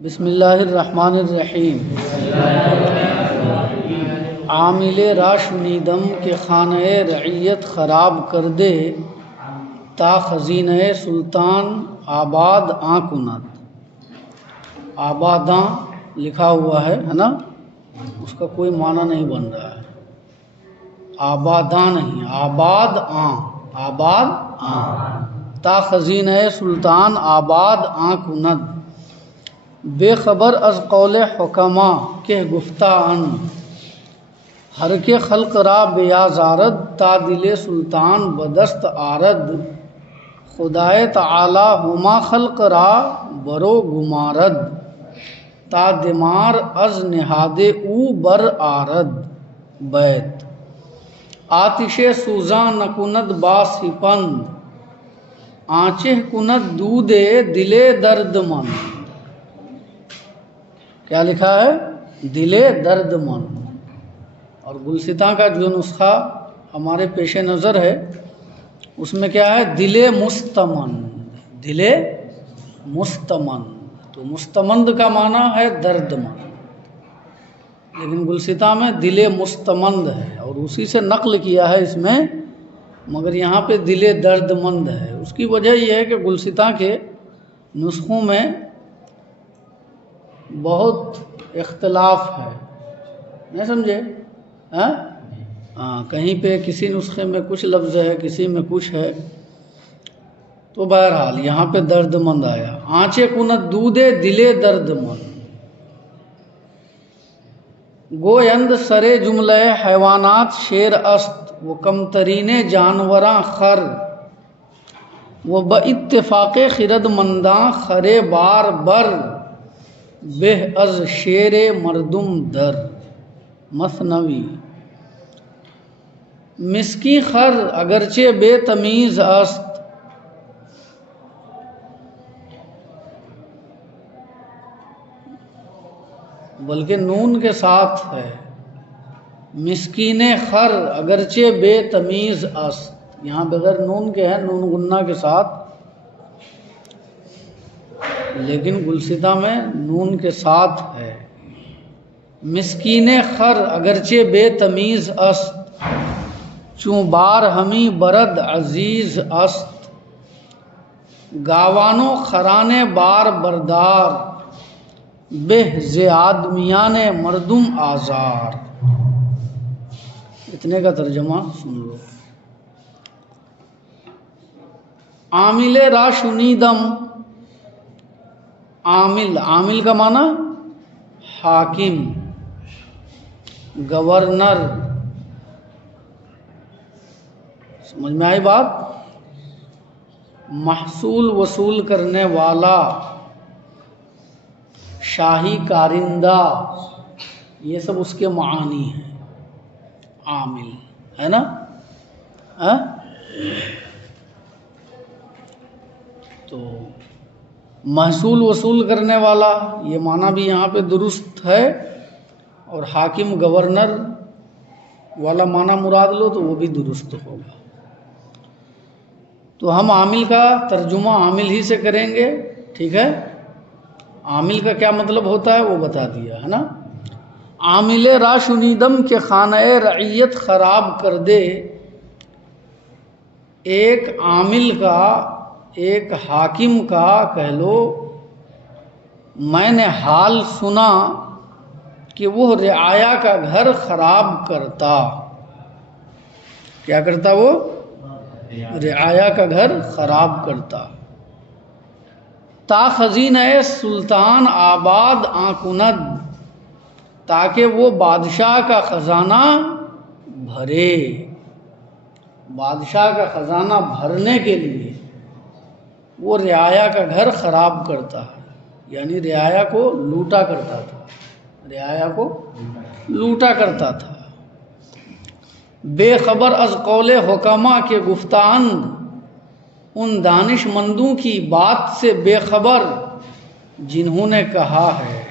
بسم اللہ الرحمن الرحیم۔ عامل را شنیدم کہ خانہ رعیت خراب کر دے، تا خزینہ سلطان آباد آں کند۔ آباداں لکھا ہوا ہے نا، اس کا کوئی معنی نہیں بن رہا ہے۔ آباداں نہیں، آباد آں، آباد آں، تا خزینہ سلطان آباد آں کند۔ بے خبر از قول حکما کہ گفتہ ان، ہر کے خلق را بیازارد، تا دل سلطان بدست آرد۔ خدائے تعالی ہما خلق را برو گمارد، تا دمار از نہاد او بر آرد۔ بیت آتش سوزاں نکند با سپند، آنچہ کند دود دل درد مند۔ کیا لکھا ہے؟ دل درد مند۔ اور گلستاں کا جو نسخہ ہمارے پیش نظر ہے اس میں کیا ہے؟ دل مستمند، دل مستمند۔ تو مستمند کا معنی ہے درد مند، لیکن گلستاں میں دل مستمند ہے اور اسی سے نقل کیا ہے اس میں، مگر یہاں پہ دل درد مند ہے۔ اس کی وجہ یہ ہے کہ گلستاں کے نسخوں میں بہت اختلاف ہے، نہیں سمجھے؟ کہیں پہ کسی نسخے میں کچھ لفظ ہے، کسی میں کچھ ہے، تو بہرحال یہاں پہ درد مند آیا۔ آنچے کند دود دل درد مند، گویند سرے جملہ حیوانات شیر است، وہ کم ترین جانوراں خر، وہ با اتفاق خرد منداں خرے بار بر، بہ از شیر مردم در۔ مثنوی مسکی خر اگرچہ بے تمیز است، بلکہ نون کے ساتھ ہے، مسکین خر اگرچہ بے تمیز است، یہاں بغیر نون کے ہے، نون غنہ کے ساتھ، لیکن گلستاں میں نون کے ساتھ ہے۔ مسکین خر اگرچہ بے تمیز است، چون بار ہمی برد عزیز است، گاوانو خران بار بردار، بہ ز آدمیان مردم آزار۔ اتنے کا ترجمہ سن لو۔ عامل را شنیدم، عامل، عامل کا معنی حاکم، گورنر، سمجھ میں آئی بات؟ محصول وصول کرنے والا، شاہی کارندہ، یہ سب اس کے معانی ہیں۔ عامل ہے نا؟ تو محصول وصول کرنے والا یہ معنی بھی یہاں پہ درست ہے، اور حاکم گورنر والا معنی مراد لو تو وہ بھی درست ہوگا۔ تو ہم عامل کا ترجمہ عامل ہی سے کریں گے، ٹھیک ہے؟ عامل کا کیا مطلب ہوتا ہے وہ بتا دیا ہے نا۔ عامل را شنیدم کہ خانہ رعیت خراب کر دے، ایک عامل کا، ایک حاکم کا کہہ لو، میں نے حال سنا کہ وہ رعایا کا گھر خراب کرتا۔ کیا کرتا وہ؟ رعایا کا گھر خراب کرتا۔ تا خزینہ سلطان آباد آں کند، تاکہ وہ بادشاہ کا خزانہ بھرے، بادشاہ کا خزانہ بھرنے کے لیے وہ رعایا کا گھر خراب کرتا ہے، یعنی رعایا کو لوٹا کرتا تھا، رعایا کو لوٹا کرتا تھا۔ بے خبر از قول حکما کے گفتہ اند، ان دانش مندوں کی بات سے بے خبر جنہوں نے کہا ہے،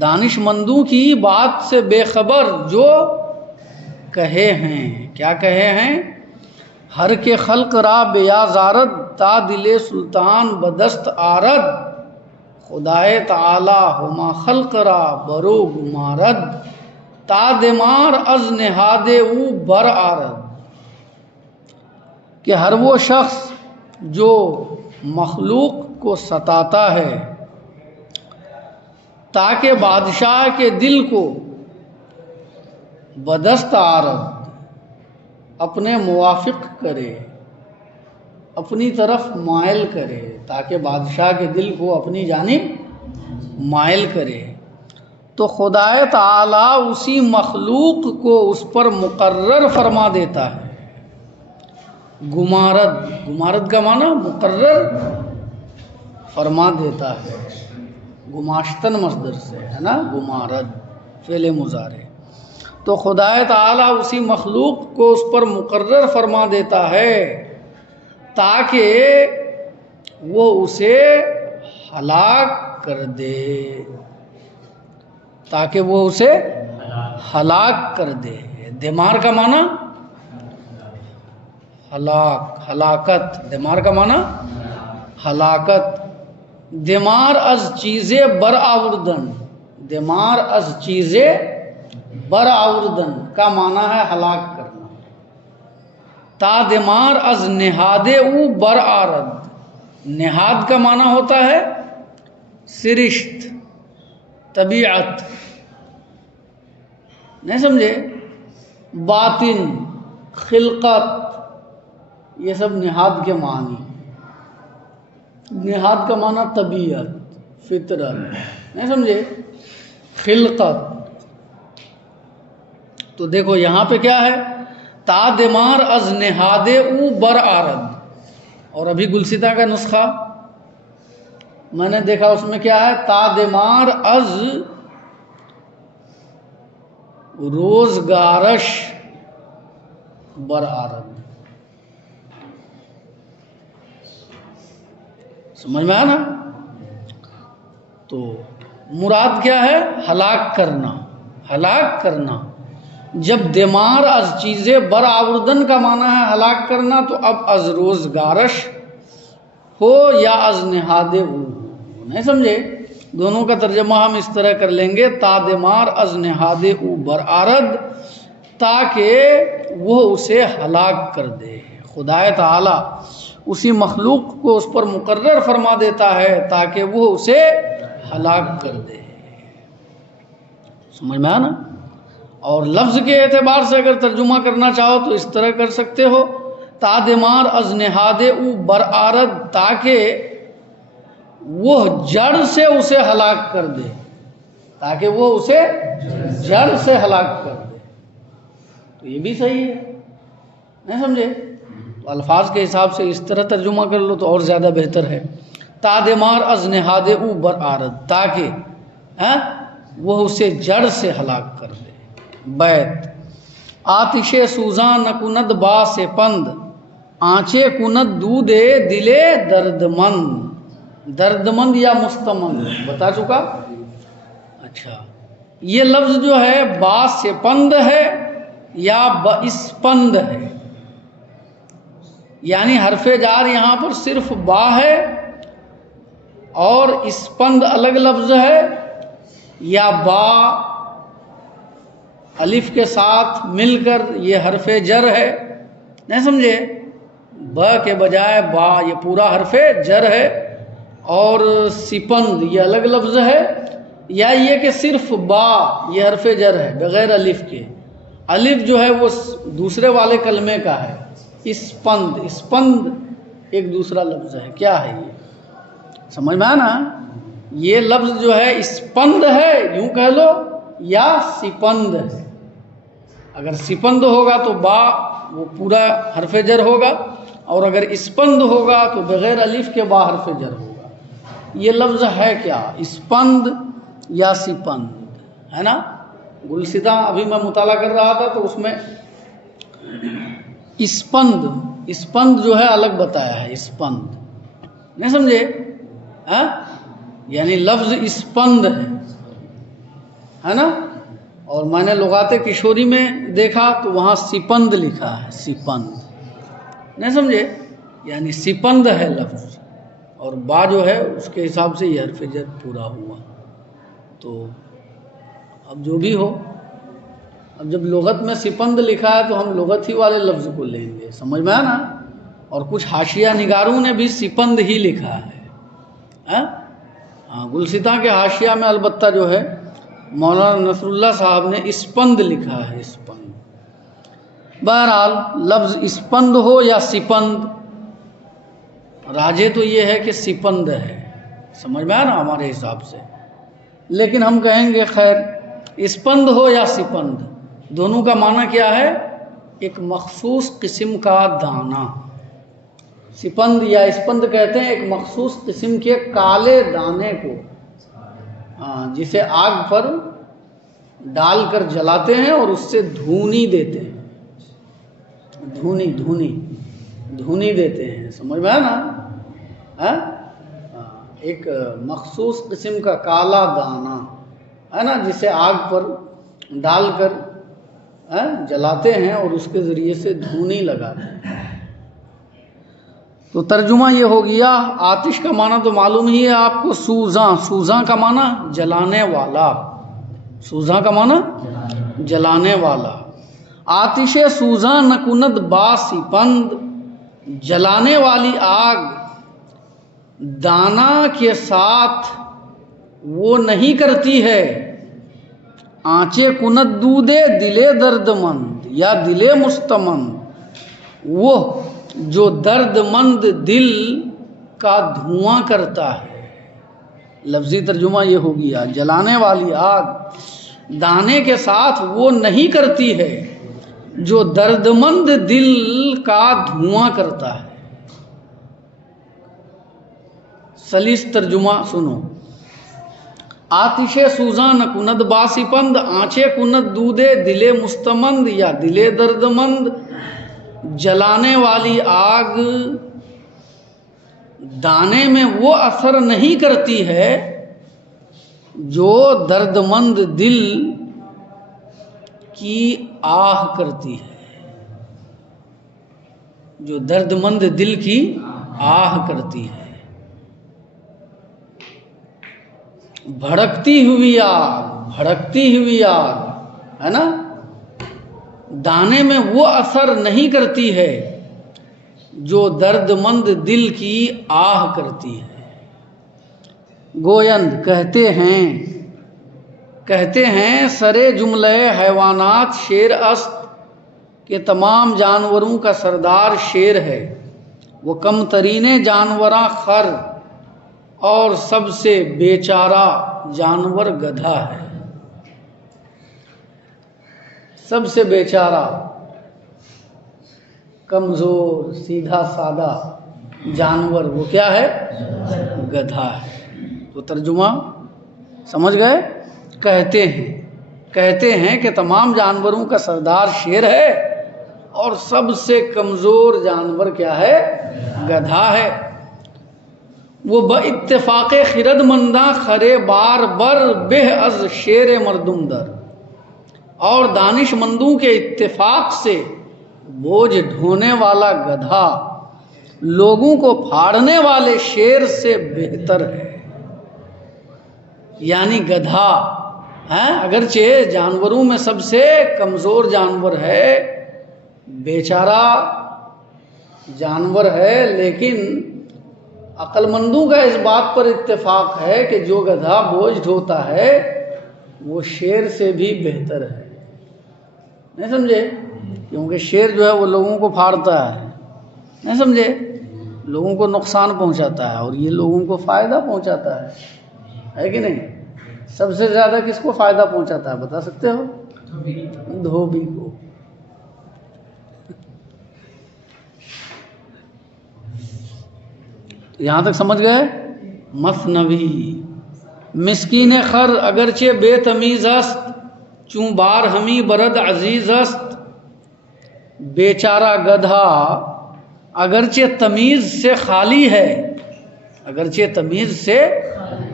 دانش مندوں کی بات سے بے خبر جو کہے ہیں۔ کیا کہے ہیں؟ ہر کے خلق را بیازارد، تا دل سلطان بدست آرد، خدائے تعالی ہما خلق را برو گمارد تا دمار از نہاد او بر آرد، کہ ہر وہ شخص جو مخلوق کو ستاتا ہے تاکہ بادشاہ کے دل کو بدست آرد اپنے موافق کرے، اپنی طرف مائل کرے، تاکہ بادشاہ کے دل کو اپنی جانب مائل کرے، تو خدائے تعالی اسی مخلوق کو اس پر مقرر فرما دیتا ہے۔ گمارد، گمارد کا معنی مقرر فرما دیتا ہے، گماشتن مصدر سے ہے نا، گمارد فعل مضارع۔ تو خدائے تعالی اسی مخلوق کو اس پر مقرر فرما دیتا ہے تاکہ وہ اسے ہلاک کر دے، تاکہ وہ اسے ہلاک کر دے۔ دمار کا معنی ہلاک، ہلاکت، دمار کا معنی ہلاکت۔ دمار از چیزے بر آوردن، دمار از چیزے بر آوردن کا معنی ہے ہلاک کرنا۔ تا دمار از نہاد او بر آرد، نہاد کا معنی ہوتا ہے سرشت، طبیعت، نہیں سمجھے؟ باطن، خلقت، یہ سب نہاد کے معنی۔ نہاد کا معنی طبیعت، فطرت، نہیں سمجھے؟ خلقت۔ تو دیکھو یہاں پہ کیا ہے، تا دمار از نہاد او بر آرد، اور ابھی گلستہ کا نسخہ میں نے دیکھا، اس میں کیا ہے، تا دمار از روزگارش بر آرد۔ سمجھ میں آیا نا؟ تو مراد کیا ہے، ہلاک کرنا، ہلاک کرنا۔ جب دمار از چیزیں بر آوردن کا معنی ہے ہلاک کرنا، تو اب از روزگارش ہو یا از نہاد ہو، نہیں سمجھے؟ دونوں کا ترجمہ ہم اس طرح کر لیں گے، تا دمار از نہاد او بر آرد، تاکہ وہ اسے ہلاک کر دے۔ خدائے تعالی اسی مخلوق کو اس پر مقرر فرما دیتا ہے تاکہ وہ اسے ہلاک کر دے۔ سمجھ میں آیا نا؟ اور لفظ کے اعتبار سے اگر ترجمہ کرنا چاہو تو اس طرح کر سکتے ہو، تا دمار از نہاد او بر آرد، تاکہ وہ جڑ سے اسے ہلاک کر دے، تاکہ وہ اسے جڑ سے ہلاک کر دے۔ تو یہ بھی صحیح ہے، نہیں سمجھے؟ تو الفاظ کے حساب سے اس طرح ترجمہ کر لو تو اور زیادہ بہتر ہے، تا دمار از نہاد او بر آرد، تاکہ وہ اسے جڑ سے ہلاک کر دے۔ بیت، آتش سوزاں نہ کند با سے پند، آنچے کند دودے دلے درد مند۔ درد مند یا مستمند بتا چکا۔ اچھا، یہ لفظ جو ہے با سے پند ہے یا باسپند ہے، یعنی حرف جار یہاں پر صرف با ہے اور اسپند الگ لفظ ہے، یا با الف کے ساتھ مل کر یہ حرف جر ہے، نہیں سمجھے؟ با کے بجائے با، یہ پورا حرف جر ہے، اور سپند یہ الگ لفظ ہے، یا یہ کہ صرف با یہ حرف جر ہے بغیر الف کے، الف جو ہے وہ دوسرے والے کلمے کا ہے، اسپند، اسپند ایک دوسرا لفظ ہے۔ کیا ہے یہ؟ سمجھ میں آنا؟ یہ لفظ جو ہے اسپند ہے یوں کہہ لو، یا سپند ہے۔ اگر سپند ہوگا تو با وہ پورا حرف جر ہوگا، اور اگر اسپند ہوگا تو بغیر الف کے با حرف جر ہوگا۔ یہ لفظ ہے کیا؟ اسپند یا سپند، ہے نا؟ گلستہ ابھی میں مطالعہ کر رہا تھا تو اس میں اسپند، اسپند جو ہے الگ بتایا ہے، اسپند، نہیں سمجھے؟ یعنی لفظ اسپند ہے نا؟ اور میں نے لغات کشوری میں دیکھا تو وہاں سپند لکھا ہے، سپند، نہیں سمجھے؟ یعنی سپند ہے لفظ، اور با جو ہے اس کے حساب سے یہ حرف جر پورا ہوا. تو اب جو بھی ہو، اب جب لغت میں سپند لکھا ہے تو ہم لغت ہی والے لفظ کو لیں گے، سمجھ میں آنا. اور کچھ حاشیہ نگاروں نے بھی سپند ہی لکھا ہے. ہاں، گلستاں کے حاشیہ میں البتہ جو ہے مولانا نصر اللہ صاحب نے اسپند لکھا ہے، اسپند. بہرحال لفظ اسپند ہو یا سپند، راجے تو یہ ہے کہ سپند ہے، سمجھ میں آیا نا ہمارے حساب سے. لیکن ہم کہیں گے خیر اسپند ہو یا سپند، دونوں کا معنی کیا ہے؟ ایک مخصوص قسم کا دانہ. سپند یا اسپند کہتے ہیں ایک مخصوص قسم کے کالے دانے کو، جسے آگ پر ڈال کر جلاتے ہیں اور اس سے دھونی دیتے ہیں. دھونی دیتے ہیں، سمجھ میں آیا نا. ایک مخصوص قسم کا کالا دانہ ہے نا، جسے آگ پر ڈال کر جلاتے ہیں اور اس کے ذریعے سے دھونی لگاتے ہیں. تو ترجمہ یہ ہو گیا. آتش کا معنی تو معلوم ہی ہے آپ کو، سوزاں. سوزاں کا معنی جلانے والا، سوزاں کا معنی جلانے والا. آتش سوزاں نکند با سپند، جلانے والی آگ دانا کے ساتھ وہ نہیں کرتی ہے. آنچے کند دودے دلے درد مند یا دلے مستمند، وہ جو درد مند دل کا دھواں کرتا ہے. لفظی ترجمہ یہ ہو گیا جلانے والی آگ دانے کے ساتھ وہ نہیں کرتی ہے جو درد مند دل کا دھواں کرتا ہے. سلیس ترجمہ سنو. آتش سوزاں نہ کند باسپند، آنچے کند دودے دلے مستمند یا دلے درد مند. جلانے والی آگ دانے میں وہ اثر نہیں کرتی ہے جو درد مند دل کی آہ کرتی ہے، جو درد مند دل کی آہ کرتی ہے. بھڑکتی ہوئی آگ ہے نا، دانے میں وہ اثر نہیں کرتی ہے جو درد مند دل کی آہ کرتی ہے. گویند کہتے ہیں سرے جملہ حیوانات شیر است، کہ تمام جانوروں کا سردار شیر ہے. وہ کم ترین جانوراں خر، اور سب سے بیچارہ جانور گدھا ہے. سب سے بیچارہ، کمزور، سیدھا سادہ جانور وہ کیا ہے؟ گدھا ہے. تو ترجمہ سمجھ گئے؟ کہتے ہیں کہ تمام جانوروں کا سردار شیر ہے اور سب سے کمزور جانور کیا ہے؟ گدھا ہے. وہ با اتفاق خرد منداں خرے بار بر بہ از شیر مردم در، اور دانش مندوں کے اتفاق سے بوجھ ڈھونے والا گدھا لوگوں کو پھاڑنے والے شیر سے بہتر ہے. یعنی گدھا اگرچہ جانوروں میں سب سے کمزور جانور ہے، بیچارہ جانور ہے، لیکن عقل مندوں کا اس بات پر اتفاق ہے کہ جو گدھا بوجھ ڈھوتا ہے وہ شیر سے بھی بہتر ہے. نہیں سمجھے؟ کیونکہ شیر جو ہے وہ لوگوں کو پھاڑتا ہے، نہیں سمجھے؟ لوگوں کو نقصان پہنچاتا ہے اور یہ لوگوں کو فائدہ پہنچاتا ہے کہ نہیں؟ سب سے زیادہ کس کو فائدہ پہنچاتا ہے بتا سکتے ہو؟ دھوبی کو. یہاں تک سمجھ گئے؟ مثنوی. مسکین خر اگرچہ بے تمیز است، چوں بار ہمی برد عزیز است. بیچارہ گدھا اگرچہ تمیز سے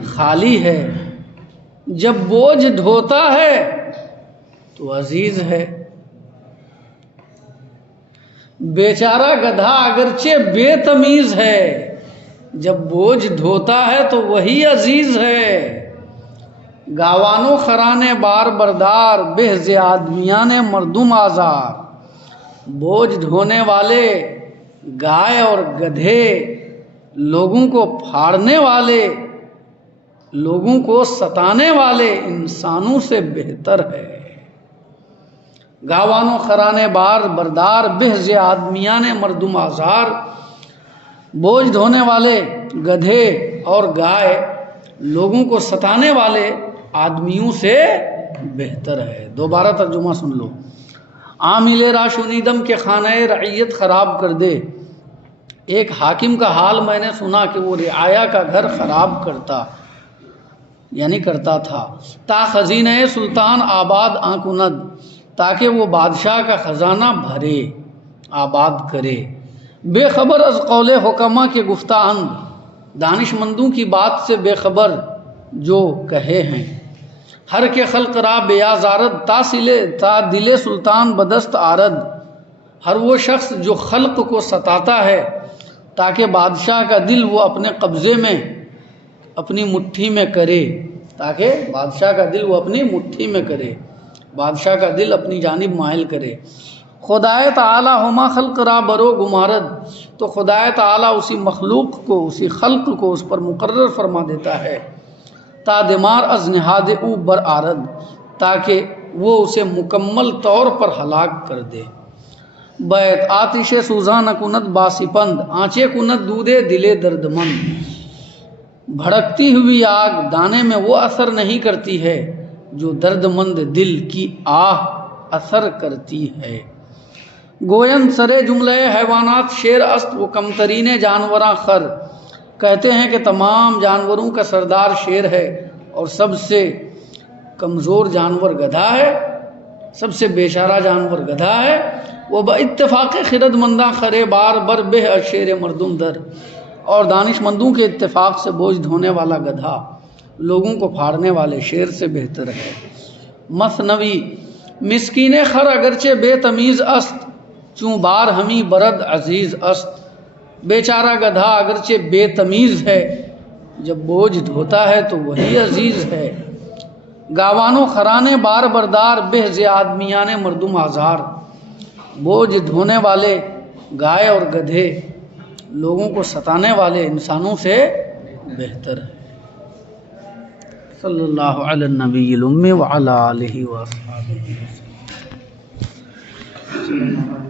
خالی ہے، جب بوجھ ڈھوتا ہے تو عزیز ہے. بیچارہ گدھا اگرچہ بے تمیز ہے جب بوجھ ڈھوتا ہے تو وہی عزیز ہے۔ گاوانو خرانے بار بردار، بہ ز آدمیان مردم آزار۔ بوجھ ڈھونے والے گائے اور گدھے لوگوں کو پھاڑنے والے، لوگوں کو ستانے والے انسانوں سے بہتر ہے۔ گاوانو خرانے بار بردار، بہ ز آدمیان مردم آزار۔ بوجھ ڈھونے والے گدھے اور گائے لوگوں کو ستانے والے آدمیوں سے بہتر ہے۔ دوبارہ ترجمہ سن لو۔ عامل راشنیدم کے خانہ رعیت خراب کر دے۔ ایک حاکم کا حال میں نے سنا کہ وہ رعایا کا گھر خراب کرتا تھا۔ تا خزینہ سلطان آباد آنکند، تاکہ وہ بادشاہ کا خزانہ بھرے، آباد کرے۔ بے خبر از قول حکمہ کے گفتہ اند، دانش مندوں کی بات سے بے خبر جو کہے ہیں۔ ہر کے خلق را بیازارد، تا دل سلطان بدست آرد۔ ہر وہ شخص جو خلق کو ستاتا ہے تاکہ بادشاہ کا دل وہ اپنے قبضے میں، اپنی مٹھی میں کرے، تاکہ بادشاہ کا دل وہ اپنی مٹھی میں کرے، بادشاہ کا دل اپنی جانب مائل کرے۔ خدائے تعالی ہما خلق را برو گمارد، تو خدائے تعالی اسی مخلوق کو، اسی خلق کو اس پر مقرر فرما دیتا ہے۔ تا دمار از نہاد او بر آرد، تاکہ وہ اسے مکمل طور پر ہلاک کر دے۔ بیت آتش سوزان کند باسپند، آنچے کند دودے دلے درد مند۔ بھڑکتی ہوئی آگ دانے میں وہ اثر نہیں کرتی ہے جو درد مند دل کی آہ اثر کرتی ہے۔ گوین سرے جملہ حیوانات شیر است، وہ کمترین جانوراں خر۔ کہتے ہیں کہ تمام جانوروں کا سردار شیر ہے اور سب سے کمزور جانور گدھا ہے، سب سے بیچارہ جانور گدھا ہے۔ وہ با اتفاق خرد منداں خرے بار بر بہ شیر مردم در، اور دانش مندوں کے اتفاق سے بوجھ ڈھونے والا گدھا لوگوں کو پھاڑنے والے شیر سے بہتر ہے۔ مثنوی۔ مسکین خر اگرچہ بے تمیز است، چوں بار ہمی برد عزیز است۔ بیچارہ گدھا اگرچہ بے تمیز ہے، جب بوجھ ڈھوتا ہے تو وہی عزیز ہے۔ گاوانو خرانے بار بردار، بہ ز آدمیان مردم آزار۔ بوجھ ڈھونے والے گائے اور گدھے لوگوں کو ستانے والے انسانوں سے بہتر ہے۔ صلی اللہ علی النبی الامی وعلی آلہ وصحبہ وسلم۔